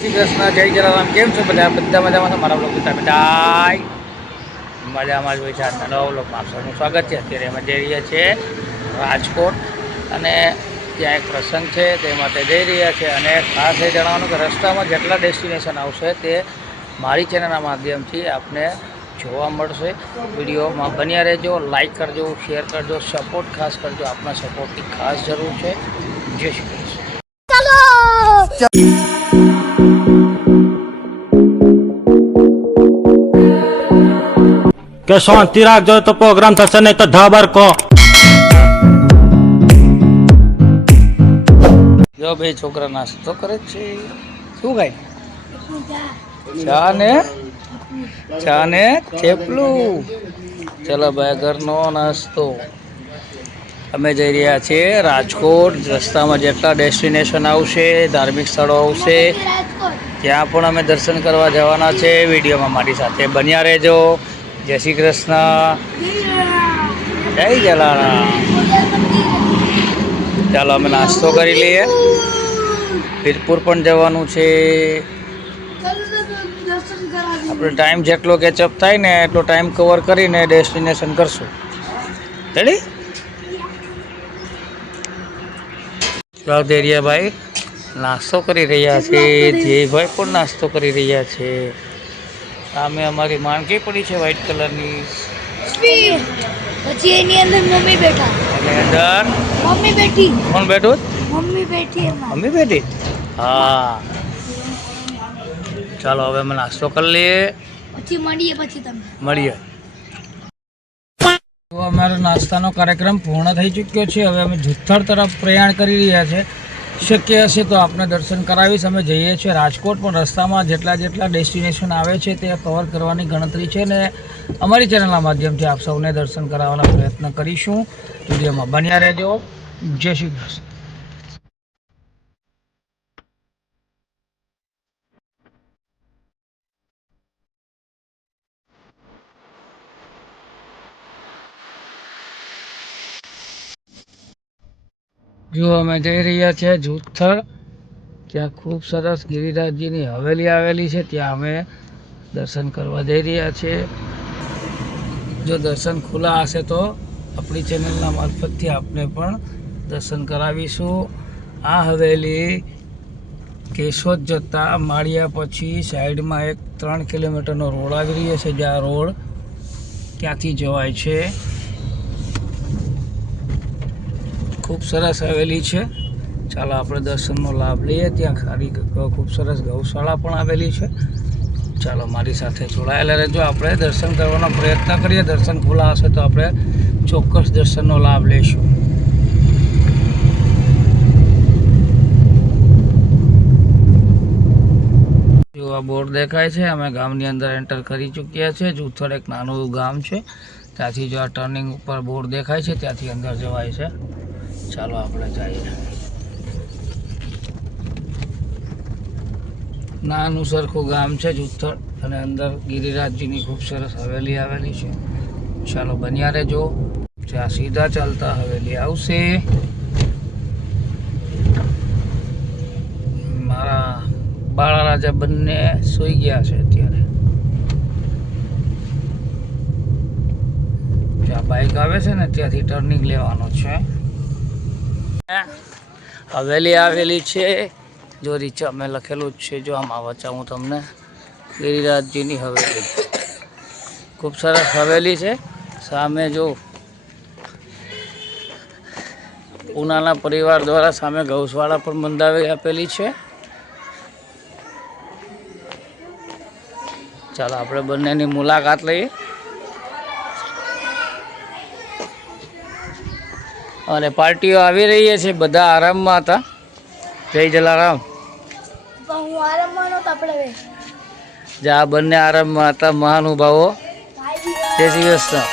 શ્રી કૃષ્ણ, જય જલારામ. કેમ છો બધા? બધા મજામાં છો? મારા બ્લોગ બધા મજામાં જ હોય છે. આજના નવા બ્લોગમાં આપ સૌનું સ્વાગત છે. અત્યારે અમે જઈ રહ્યા છીએ રાજકોટ અને ત્યાં એક પ્રસંગ છે તે માટે જઈ રહ્યા છે. અને ખાસ એ જણાવવાનું કે રસ્તામાં જેટલા ડેસ્ટિનેશન આવશે તે મારી ચેનલના માધ્યમથી આપને જોવા મળશે. વિડીયોમાં બન્યા રહેજો, લાઈક કરજો, શેર કરજો, સપોર્ટ ખાસ કરજો. આપના સપોર્ટની ખાસ જરૂર છે. જય શ્રી કૃષ્ણ. કે શાંતિ રાખજો તો પ્રોગ્રામ થશે, નહીં તો ઢાબર કો. જો બે છોકરા નાસ્તો કરે છે. શું ખાય? ચા ને થેપલું. ચલો ભાઈ, ઘરનો નાસ્તો. અમે જઈ રહ્યા છીએ રાજકોટ. રસ્તામાં જેટલા ડેસ્ટિનેશન આવશે, ધાર્મિક સ્થળો આવશે, ત્યાં પણ અમે દર્શન કરવા જવાના છે. વિડીયોમાં મારી સાથે બન્યા રહેજો. જય શ્રી કૃષ્ણ, જય જલારામ. ચાલો અમે નાસ્તો કરી લઈએ. વીરપુર પણ જવાનું છે. આપણે ટાઈમ જેટલો કેચઅપ થાય ને એટલો ટાઈમ કવર કરીને ડેસ્ટિનેશન કરશું. રેડી? દેરિયાભાઈ નાસ્તો કરી રહ્યા છે. ધ્યેયભાઈ પણ નાસ્તો કરી રહ્યા છે. સામે અમારી માણકી પડી છે વ્હાઈટ કલરની. પછી એની અંદર મમ્મી બેઠા. એની અંદર મમ્મી બેઠી. કોણ બેઠું? મમ્મી બેઠી એમાં. મમ્મી બેઠી. હા, ચાલો હવે અમે નાસ્તો કરી લઈએ. પછી મળીએ. પછી તમે મળીએ. તો અમારો નાસ્તાનો કાર્યક્રમ પૂર્ણ થઈ ચૂક્યો છે. હવે અમે જુથ્થડ તરફ પ્રયાણ કરી રહ્યા છીએ. શક્ય હશે તો આપને દર્શન કરાવીશ. અમે જઈએ છીએ રાજકોટ, પણ રસ્તામાં જેટલા ડેસ્ટિનેશન આવે છે તે કવર કરવાની ગણતરી છે ને અમારી ચેનલના માધ્યમથી આપ સૌને દર્શન કરાવવાનો પ્રયત્ન કરીશું. વિડીયોમાં બન્યા રહેજો. જય શ્રી કૃષ્ણ. જો અમે જઈ રહ્યા છીએ જુથ્થડ. ત્યાં ખૂબ સરસ ગિરિરાજજીની હવેલી આવેલી છે. ત્યાં અમે દર્શન કરવા જઈ રહ્યા છીએ. જો દર્શન ખુલ્લા હશે તો આપણી ચેનલના મારફતથી આપને પણ દર્શન કરાવીશું. આ હવેલી કેશોદ જતા માળિયા પછી સાઈડમાં એક 3 કિલોમીટરનો રોડ આવી રહ્યો છે. જે આ રોડ ત્યાંથી જવાય છે. ખૂબ સરસ હવેલી છે. ચાલો આપણે દર્શનનો લાભ લઈએ. ત્યાં ખાલી ખૂબ સરસ ગૌશાળા પણ આવેલી છે. ચાલો મારી સાથે જોડાયેલા રહેજો. આપણે દર્શન કરવાનો પ્રયત્ન કરીએ. દર્શન ખુલ્લા હશે તો આપણે ચોક્કસ દર્શનનો લાભ લઈશું. જો આ બોર્ડ દેખાય છે, અમે ગામની અંદર એન્ટર કરી ચૂક્યા છે. જુથ્થડ એક નાનું ગામ છે. ત્યાંથી જો આ ટર્નિંગ ઉપર બોર્ડ દેખાય છે ત્યાંથી અંદર જવાય છે. ચાલો આપણે જઈએ. નાનું સરખું ગામ છે જુથ્થડ, અને અંદર ગિરિરાજજીની ખૂબ સરસ હવેલી આવેલી છે. ચાલો બન્યા રહેજો. જ્યાં સીધા ચાલતા હવેલી આવશે. મારા બાળા રાજા બંને સૂઈ ગયા છે અત્યારે. જ્યાં બાઇક આવે છે ને ત્યાંથી ટર્નિંગ લેવાનો છે. હવેલી આવેલી છે. જો રીચા અમે લખેલું જ છે. જો આમાં વચ્ચા તમને ગિરિરાજજીની હવેલી. ખૂબ સરસ હવેલી છે. સામે જો ઉનાના પરિવાર દ્વારા સામે ગૌશાળા પણ બંધાવી આપેલી છે. ચાલો આપણે બંનેની મુલાકાત લઈએ. અને પાર્ટીઓ આવી રહી છે. બધા આરામમાં હતા. જય જલારામ. જા બંને આરામમાં હતા મહાનુભાવો. જય શ્રી કૃષ્ણ.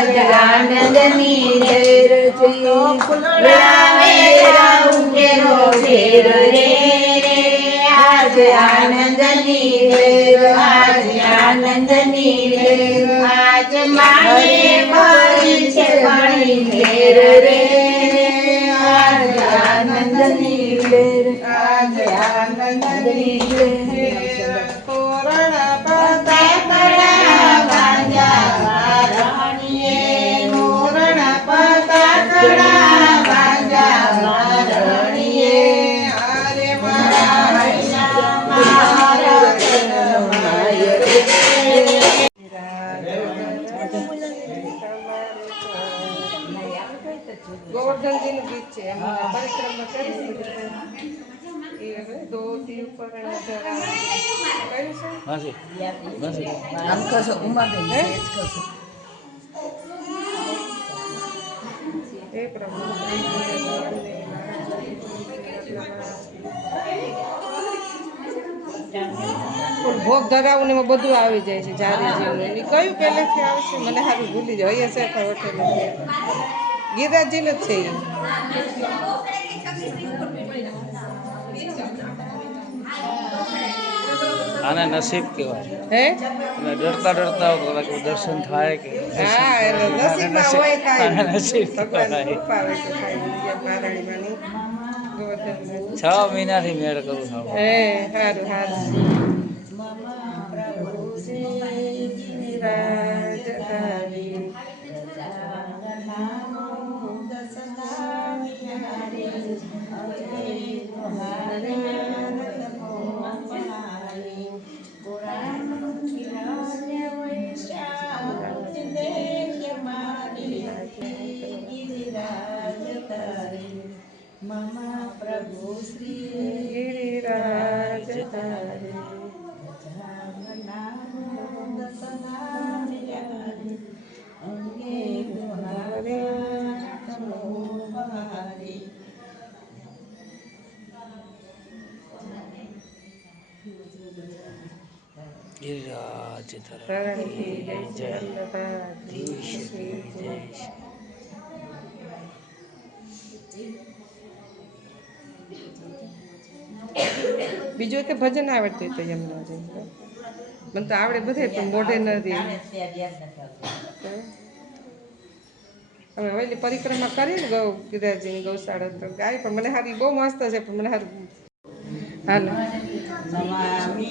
આજ આનંદની લહેર છે વેરા ઉમેરો ઘેર રે આજ આનંદની લહેર આજ આનંદની લહેર આજ માને ભરી છે પાણી ઘેર રે આજ આનંદની લહેર આજ આનંદની લહેર તોરણ પતા કળા વાંજા રાણીએ તોરણ પતા કળા વાંજા રાણીએ આરે મારા કનમાય રે ગોવર્ધનજીનું ગીત છે એમાં પરિક્રમા કરી એ હવે દોતી ઉપર કર્યું છે આમ કશો ઉમાબેન હે પ્રભુ ભોગ ધરાવું ને એમાં બધું આવી જાય છે જારી જેવું એની કયું પહેલેથી આવશે મને સારું ભૂલી જાય અહીંયા શેખા હોટેલ ગિરિરાજજીનું જ છે આને નસીબ કહેવાય હે અને ડરતા ડરતા દર્શન થાય કે હા એટલે નસીબમાં હોય થાય આને નસીબ ભગવાન કહેવાય. કૃપા હોય તો થાય મહારાણીમાંની ગોવર્ધનમાંની 6 મહિનાથી મેળ કરું છું હે સારું સારું પ્રભુ શ્રી ગિરિરાજધારી મમા પ્રભુ શ્રી ગિરિરાજધારી અંગે ગુહારે તમોહારી ગિરિરાજ ધરણ શરણ કી જય ધીશ કી જય. બીજું કે ભજન આવડતું હોય તો યમુનાજી મને તો આવડે બધે પણ મોઢે નથી અમે વહેલી પરિક્રમા કરી ને ગૌ ગિરિરાજજીની ગૌશાળા તો ગાય પણ મને સારી બહુ મસ્ત છે પણ મને સારું હાલો નમામિ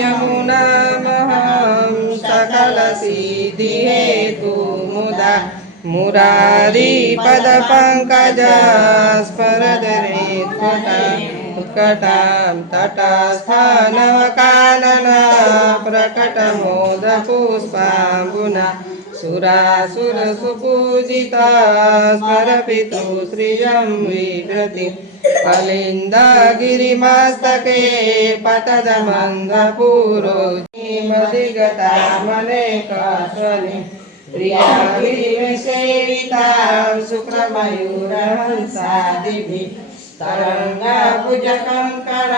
યમુનામહં સકલ સિદ્ધિ હેતુ મુદા મુરારી પદ પંકજ સ્પરદરે ઉત્કટાં તટસ્થાનવકાનના પ્રકટ મોદ પુષ્પાંબુના સુરાસુર સુપૂજિતા સ્મર પિતૃ શ્રિયં વિકૃતિ કલિન્દ ગિરિમસ્તકે પતદ મંદ પૂરો મદિગતા મને કસને પ્રિયા ગિરિવિષેવિતા શુક્રમયુરહંસાદિભિ તરંગ ભુજ કંકણ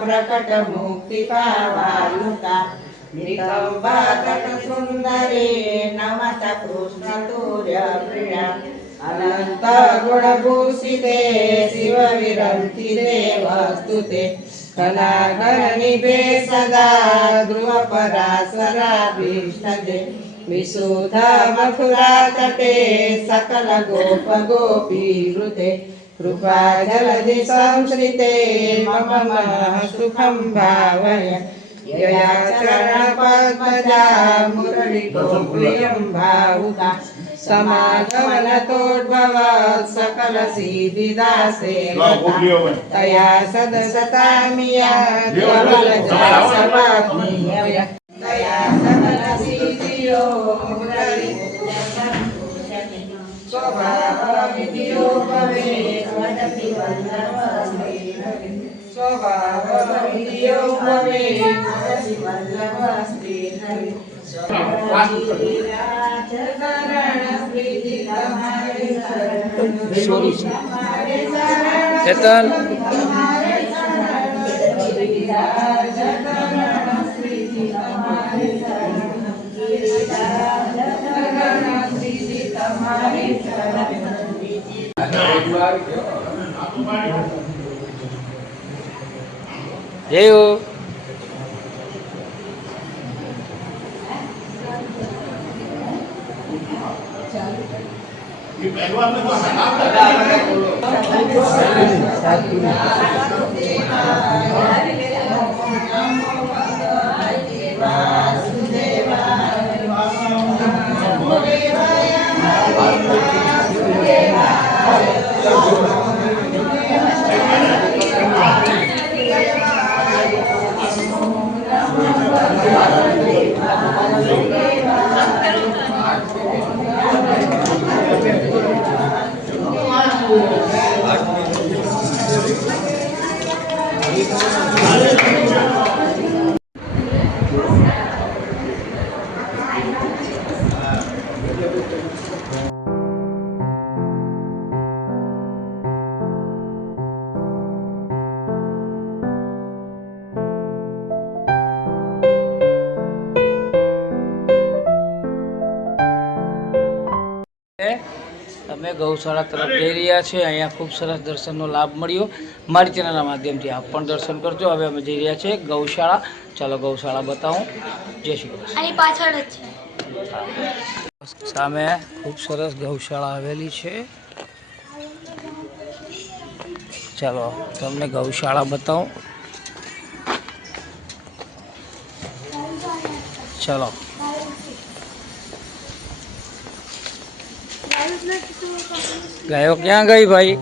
પ્રકટ મુક્તિ પાવાલુકા નિકંબા તટ સુંદરે નમત કૃષ્ણ તુર્ય પ્રિયા અનંત ગુણભૂષિતે શિવ વિરંતિ દેવ સ્તુતે કલાગણ નિભે સદા ધ્રુવ પરાસરાભીષ્ટદે વિશુદ્ધ મથુરા તટે સકલ ગોપ ગોપી વૃતે કૃપા જલધિ સંશ્રિતે મમ મનઃ સુખં ભાવય યયા ચરણ પદ્મજા મુરલિકો પ્રિયં ભાવુકા સમાગમનતોદ્ભવ સકલ સિદ્ધિદાસે તયા સદસતામિયા કેવલ જય તયા સકલ સિદ્ધિઓ મુરલિ સ્વભાવ વિધિઓ ભવે સ્વદપી વલ્લભ સ્વભાવ વિધિઓ ભવે સ્વદપી વલ્લભ શ્રી હરિ ચેતન गिरिराज જેવું અમે ગૌશાળા તરફ જઈ રહ્યા છીએ. અહીંયા ખૂબ સરસ દર્શનનો લાભ મળ્યો. મારી ચેનલના માધ્યમથી આપ પણ દર્શન કરજો. હવે અમે જઈ રહ્યા છીએ ગૌશાળા. ચાલો ગૌશાળા બતાવું. જય શ્રી કૃષ્ણ. આની પાછળ જ છે. સામે ખૂબ સરસ ગૌશાળા આવેલી છે. ચાલો તમને ગૌશાળા બતાવું. ચાલો ગાયો ક્યાં ગઈ ભાઈ?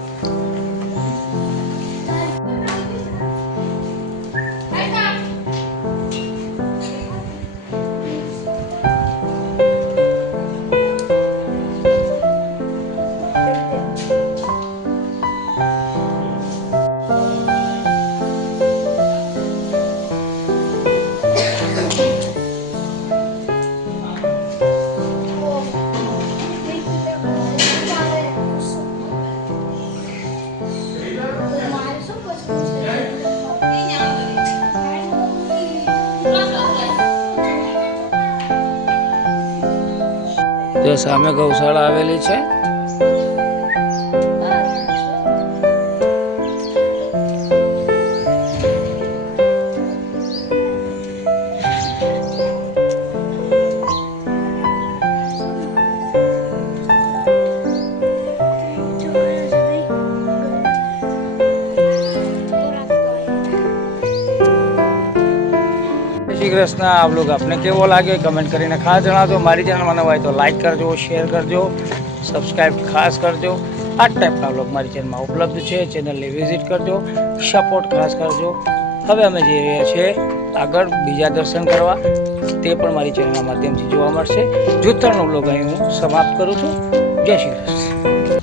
તો સામે ગૌશાળા આવેલી છે. શ્રી કૃષ્ણ. આ બ્લોગ આપને કેવો લાગ્યો કમેન્ટ કરીને ખાસ જણાવજો. મારી ચેનલમાં નવા હોય તો લાઈક કરજો, શેર કરજો, સબસ્ક્રાઈબ ખાસ કરજો. આ ટાઈપના બ્લોગ મારી ચેનલમાં ઉપલબ્ધ છે. ચેનલને વિઝિટ કરજો, સપોર્ટ ખાસ કરજો. હવે અમે જઈ રહ્યા છીએ આગળ બીજા દર્શન કરવા. તે પણ મારી ચેનલના માધ્યમથી જોવા મળશે. જૂથળનો બ્લોગ અહીં હું સમાપ્ત કરું છું. જય શ્રી કૃષ્ણ.